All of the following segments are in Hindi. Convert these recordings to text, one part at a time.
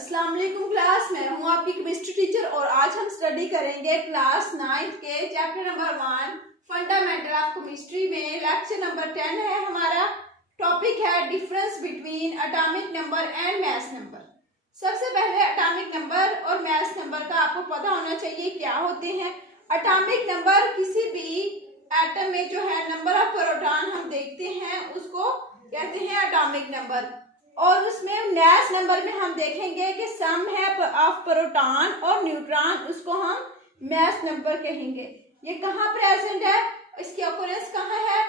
अस्सलाम वालेकुम क्लास, मैं हूँ आपकी केमिस्ट्री टीचर और आज हम स्टडी करेंगे क्लास 9 के chapter number 1 fundamental of chemistry में लेक्चर नंबर 10 है। हमारा टॉपिक है difference between atomic number and mass number. सबसे पहले एटॉमिक नंबर और मास नंबर का आपको पता होना चाहिए क्या होते हैं। एटॉमिक नंबर किसी भी एटम में जो है नंबर ऑफ प्रोटॉन हम देखते हैं उसको कहते हैं एटॉमिक नंबर। और उसमें मास नंबर में हम देखेंगे कि सम है ऑफ प्रोटॉन और न्यूट्रॉन, उसको हम मास नंबर कहेंगे। ये कहाँ प्रेजेंट है, इसकी ऑकरेंस कहाँ है?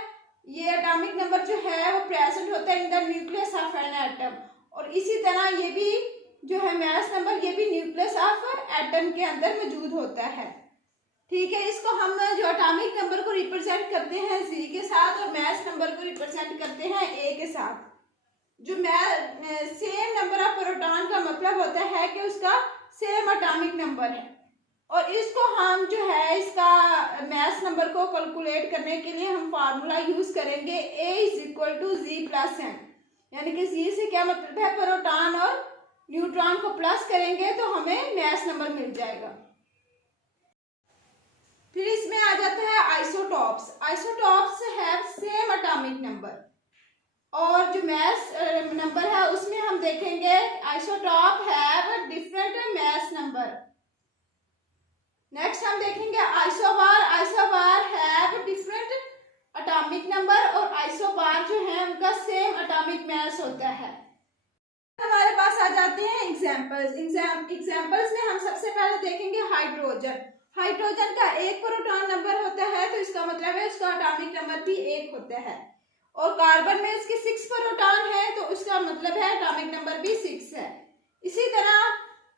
ये एटॉमिक नंबर जो है वो प्रेजेंट होता है in the nucleus of an atom. और इसी तरह ये भी जो है मास नंबर, ये भी न्यूक्लियस ऑफ एटम के अंदर मौजूद होता है। ठीक है, इसको हम जो एटॉमिक नंबर को रिप्रेजेंट करते हैं जी के साथ और मास नंबर को रिप्रेजेंट करते हैं ए के साथ। जो सेम नंबर ऑफ प्रोटॉन का मतलब होता है कि उसका सेम एटॉमिक नंबर है। और इसको हम जो है इसका मास नंबर को कैलकुलेट करने के लिए हम फार्मूला यूज करेंगे A = G+n, यानी कि G से क्या मतलब है प्रोटॉन और न्यूट्रॉन को प्लस करेंगे तो हमें मास नंबर मिल जाएगा। फिर इसमें आ जाता है isotopes. Isotopes have same atomic number और जो मास नंबर है उसमें हम देखेंगे isotope have different mass number. Next हम देखेंगे isobar. Isobar have different atomic number और आइसोबार जो है उनका सेम एटॉमिक मास होता है। हमारे पास आ जाते हैं एग्जांपल्स। एग्जांपल्स में हम सबसे पहले देखेंगे हाइड्रोजन। हाइड्रोजन का एक प्रोटॉन नंबर होता है तो इसका मतलब है उसका एटॉमिक नंबर भी 1 होता है। और कार्बन में इसके 6 प्रोटॉन है तो उसका मतलब है एटॉमिक नंबर भी 6 है। इसी तरह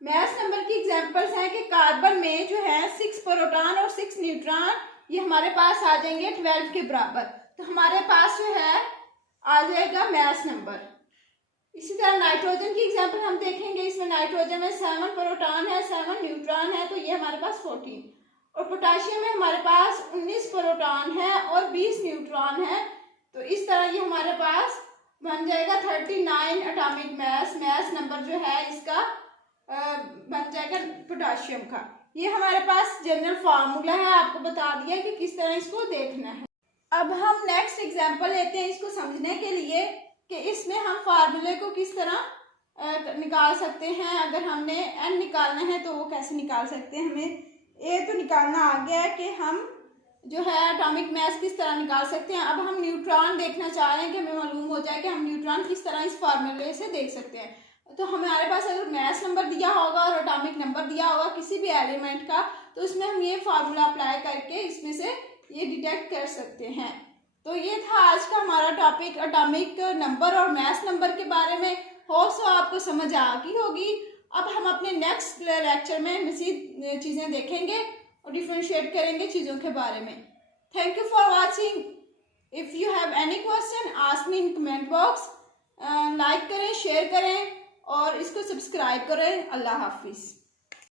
मास नंबर की एग्जांपल्स हैं कि कार्बन में जो है 6 प्रोटॉन और 6 न्यूट्रॉन, ये हमारे पास आ जाएंगे 12 के बराबर, तो हमारे पास जो है आ जाएगा मास नंबर। इसी तरह नाइट्रोजन की एग्जांपल हम देखेंगे। इसमें नाइट्रोजन में 7 प्रोटॉन है, 7 न्यूट्रॉन है, तो ये हमारे पास 14। और पोटाशियम में हमारे पास 19 प्रोटॉन है और 20 न्यूट्रॉन है, तो इस तरह ये हमारे पास बन जाएगा 39 एटॉमिक मास नंबर जो है इसका बन जाएगा पोटाशियम का। ये हमारे पास जनरल फार्मूला है, आपको बता दिया कि किस तरह इसको देखना है। अब हम नेक्स्ट एग्जांपल लेते हैं इसको समझने के लिए कि इसमें हम फार्मूले को किस तरह निकाल सकते हैं। अगर हमने n निकालना है तो वो कैसे निकाल सकते हैं। हमें a तो निकालना आ गया है कि हम जो है एटॉमिक मास किस तरह निकाल सकते हैं। अब हम न्यूट्रॉन देखना चाह रहे हैं कि हमें मालूम हो जाए कि हम न्यूट्रॉन किस तरह इस फार्मूले से देख सकते हैं। तो हमारे पास अगर मास नंबर दिया होगा और एटॉमिक नंबर दिया होगा किसी भी एलिमेंट का, तो उसमें हम ये फार्मूला अप्लाई करके इसमें से ये डिटेक्ट कर सकते हैं। तो ये था आज का हमारा टॉपिक एटॉमिक नंबर और मास नंबर के बारे में। होप सो आपको समझ आ गई होगी। अब हम अपने नेक्स्ट लेक्चर में मज़ीद चीज़ें देखेंगे और डिफरेंशिएट करेंगे चीज़ों के बारे में। Thank you for watching. If you have any question ask me in comment box. Like करें, शेयर करें और इसको सब्सक्राइब करें। अल्लाह हाफिज़।